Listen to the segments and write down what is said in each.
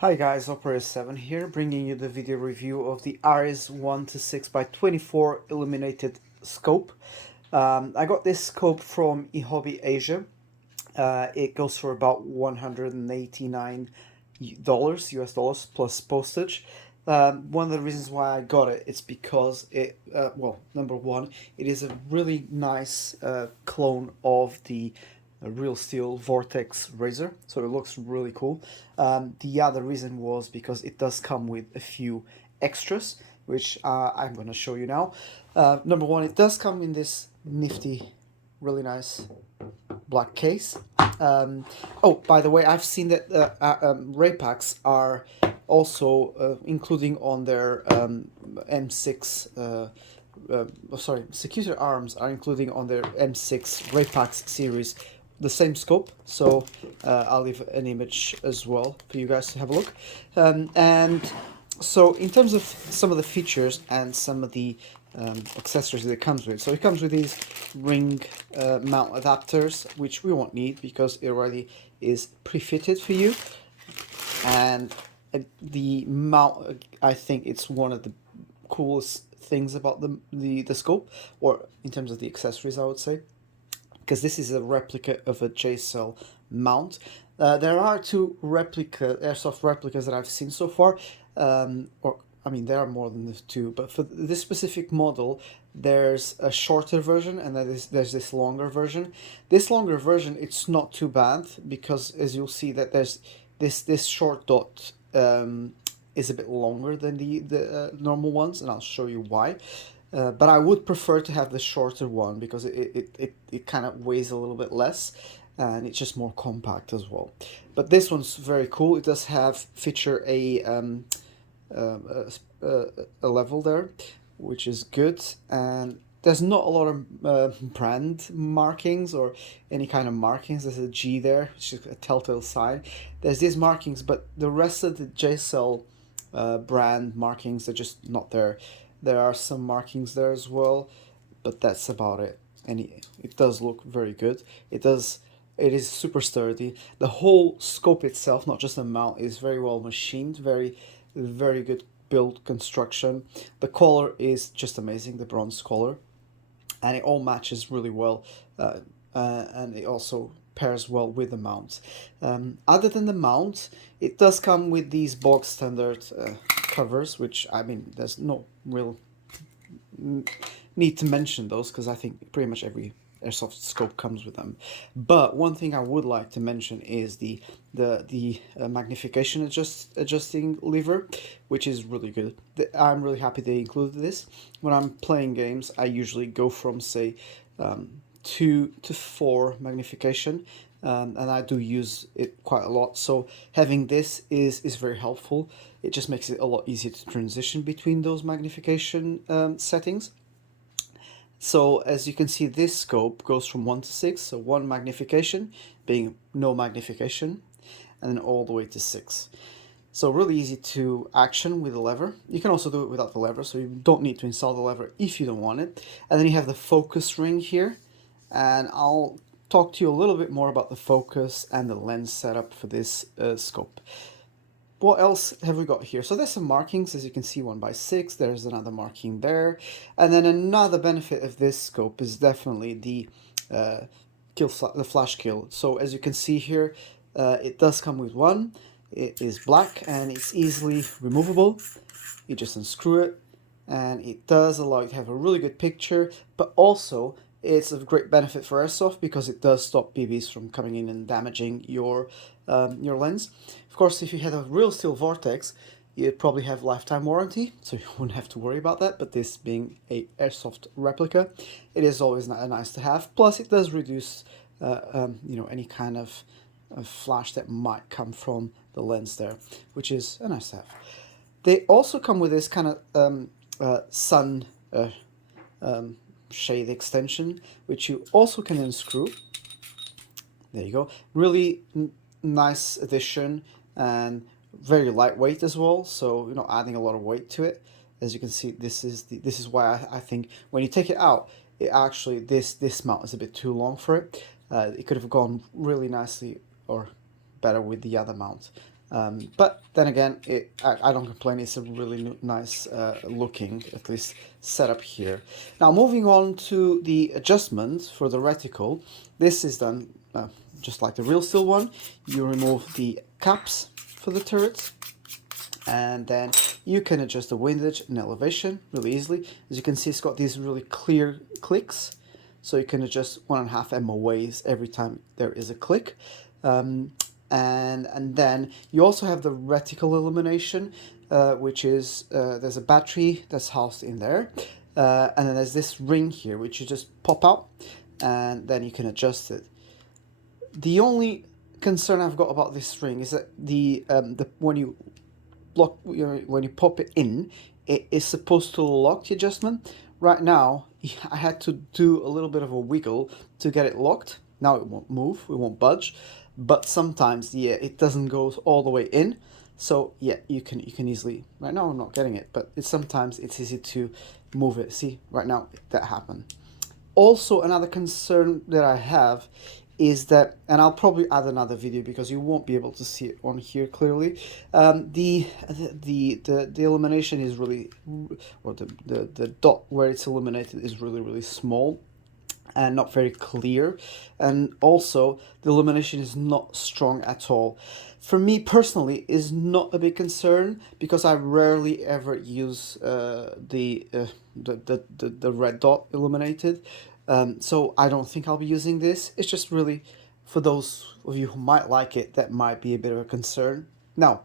Hi guys, Ares 7 here, bringing you the video review of the Ares 1 to 6 by 24 Illuminated scope. I got this scope from eHobby Asia. It goes for about $189 US dollars plus postage. One of the reasons why I got it is because well, number one, it is a really nice clone of the real steel Vortex razor, so it looks really cool. The other reason was because it does come with a few extras, which I'm going to show you now. Number one, it does come in this nifty, really nice black case. Oh, by the way, I've seen that Ray packs are also including on their M6. Sorry, Secutor Arms are including on their M6 Ray packs series the same scope. So I'll leave an image as well for you guys to have a look. And so in terms of some of the features and some of the accessories that it comes with. So it comes with these ring mount adapters, which we won't need because it already is pre-fitted for you. And the mount, I think it's one of the coolest things about the scope, or in terms of the accessories, I would say, because this is a replica of a J-cell mount. There are two airsoft replicas that I've seen so far, or I mean there are more than the two, but for this specific model, there's a shorter version and there's this longer version. This longer version, it's not too bad because as you'll see that there's this short dot is a bit longer than the normal ones, and I'll show you why. But I would prefer to have the shorter one because it kind of weighs a little bit less and it's just more compact as well. But this one's very cool. It does feature a level there, which is good. And there's not a lot of brand markings or any kind of markings. There's a G there, which is a telltale sign. There's these markings, but the rest of the JCell brand markings are just not there. There are some markings there as well, but that's about it. And it does look very good. It is super sturdy. The whole scope itself, not just the mount, is very well machined. Very good build construction. The color is just amazing, the bronze color, and it all matches really well. And it also pairs well with the mount. Other than the mount, it does come with these bog standard covers, which I mean, there's no real need to mention those because I think pretty much every airsoft scope comes with them. But one thing I would like to mention is the magnification adjusting lever, which is really good. I'm really happy they included this. When I'm playing games, I usually go from say 2 to 4 magnification. And I do use it quite a lot, so having this is very helpful. It just makes it a lot easier to transition between those magnification settings. So as you can see, this scope goes from 1 to 6, so 1 magnification being no magnification, and then all the way to 6. So really easy to action with the lever. You can also do it without the lever, so you don't need to install the lever if you don't want it. And then you have the focus ring here, and I'll talk to you a little bit more about the focus and the lens setup for this scope. What else have we got here? So there's some markings, as you can see, 1x6. There's another marking there. And then another benefit of this scope is definitely the the flash kill. So as you can see here, it does come with one. It is black and it's easily removable. You just unscrew it, and it does allow you to have a really good picture, but also it's a great benefit for airsoft because it does stop BBs from coming in and damaging your lens. Of course, if you had a real steel Vortex, you'd probably have lifetime warranty, so you wouldn't have to worry about that. But this being a airsoft replica, it is always nice to have. Plus, it does reduce any kind of flash that might come from the lens there, which is a nice to have. They also come with this kind of sun shade extension, which you also can unscrew. There you go. Really nice addition and very lightweight as well. So you're not adding a lot of weight to it. As you can see, this is why I think when you take it out, it actually this mount is a bit too long for it. It could have gone really nicely or better with the other mount. But then again, I don't complain. It's a really nice looking, at least, setup here. Now moving on to the adjustments for the reticle. This is done just like the real steel one. You remove the caps for the turrets, and then you can adjust the windage and elevation really easily. As you can see, it's got these really clear clicks, so you can adjust 1.5 mm waves every time there is a click. And then you also have the reticle illumination, which is there's a battery that's housed in there, and then there's this ring here which you just pop out, and then you can adjust it. The only concern I've got about this ring is that the when you lock, when you pop it in, it is supposed to lock the adjustment. Right now, I had to do a little bit of a wiggle to get it locked. Now it won't move, it won't budge, but sometimes, yeah, it doesn't go all the way in. So yeah, you can easily. Right now I'm not getting it, but sometimes it's easy to move it. See, right now that happened. Also, another concern that I have is that, and I'll probably add another video because you won't be able to see it on here clearly. The illumination is really, or the dot where it's illuminated is really small and not very clear, and also the illumination is not strong at all. For me personally, is not a big concern because I rarely ever use the red dot illuminated, so I don't think I'll be using this. It's just really for those of you who might like it, that might be a bit of a concern. Now,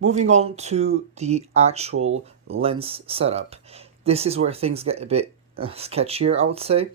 moving on to the actual lens setup. This is where things get a bit sketchier, I would say.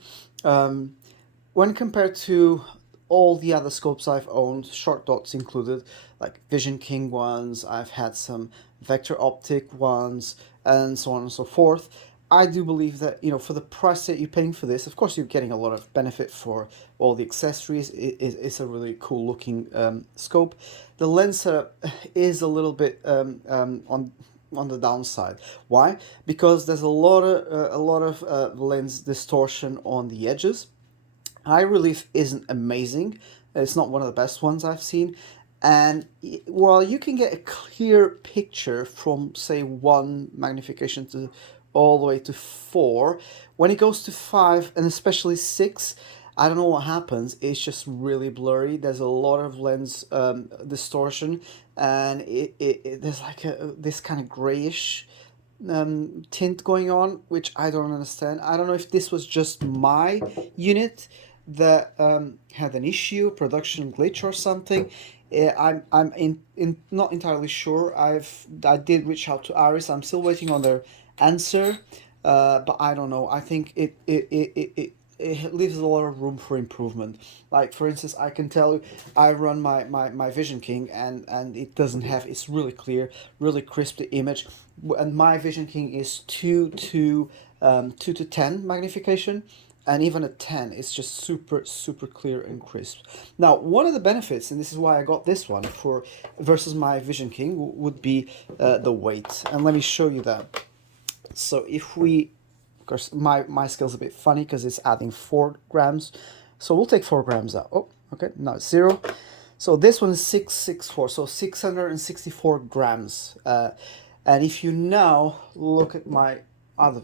When compared to all the other scopes I've owned, short dots included, like Vision King ones, I've had some Vector Optic ones, and so on and so forth. I do believe that, for the price that you're paying for this, of course you're getting a lot of benefit for all the accessories. It's a really cool looking scope. The lens setup is a little bit on the downside. Why? Because there's a lot of lens distortion on the edges. Eye relief isn't amazing. It's not one of the best ones I've seen. And while you can get a clear picture from, say, 1 magnification to all the way to 4, when it goes to 5 and especially 6, I don't know what happens. It's just really blurry. There's a lot of lens distortion, and there's like this kind of grayish tint going on, which I don't understand. I don't know if this was just my unit that had an issue, production glitch or something. I'm not entirely sure. I did reach out to Ares. I'm still waiting on their answer, but I don't know. I think it leaves a lot of room for improvement. Like, for instance, I can tell you, I run my Vision King, and it doesn't have, it's really clear, really crisp, the image, and my Vision King is 2 to 10 magnification, and even at 10 it's just super clear and crisp. Now, one of the benefits, and this is why I got this one for versus my Vision King, would be the weight, and let me show you that. So if we, of course, my scale's a bit funny because it's adding 4 grams. So we'll take 4 grams out. Oh, okay, now it's 0. So this one is 664, so 664 grams. And if you now look at my other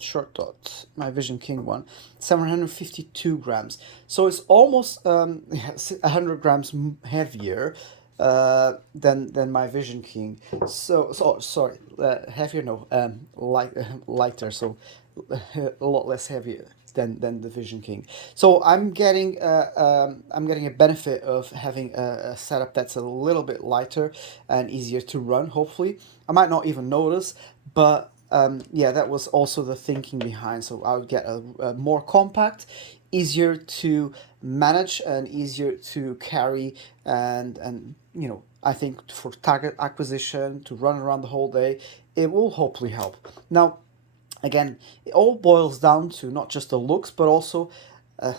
short dot, my Vision King one, 752 grams. So it's almost 100 grams heavier than my Vision King. So sorry, heavier, no, lighter. So a lot less heavier than the Vision King. So I'm getting a benefit of having a setup that's a little bit lighter and easier to run. Hopefully, I might not even notice, but yeah, that was also the thinking behind. So I would get a more compact, easier to manage, and easier to carry, and I think for target acquisition, to run around the whole day, it will hopefully help. Now, again, it all boils down to not just the looks, but also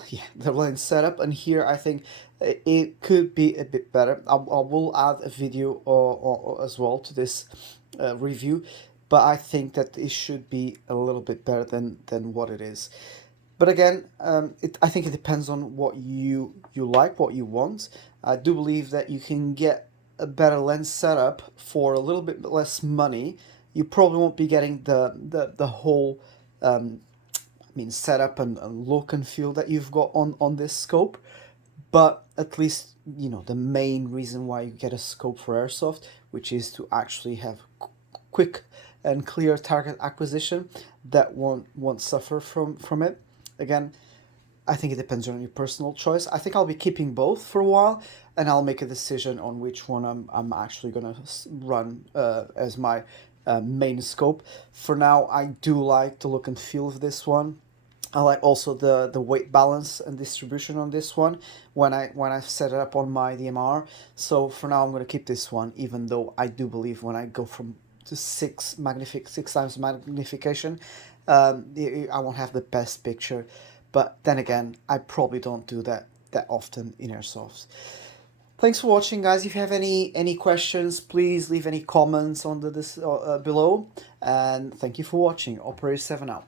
yeah, the lens setup. And here I think it could be a bit better. I will add a video as well to this review, but I think that it should be a little bit better than what it is. But again, I think it depends on what you like, what you want. I do believe that you can get a better lens setup for a little bit less money. You probably won't be getting the whole setup and look and feel that you've got on this scope, but at least you know the main reason why you get a scope for airsoft, which is to actually have quick and clear target acquisition that won't suffer from it. Again, I think it depends on your personal choice. I think I'll be keeping both for a while, and I'll make a decision on which one I'm actually gonna run as my main scope. For now, I do like the look and feel of this one. I like also the weight balance and distribution on this one when I set it up on my DMR. So for now, I'm gonna keep this one, even though I do believe when I go from to six times magnification, I won't have the best picture. But then again, I probably don't do that often in airsoft. Thanks for watching, guys. If you have any questions, please leave any comments on this below. And thank you for watching. Operator 7 out.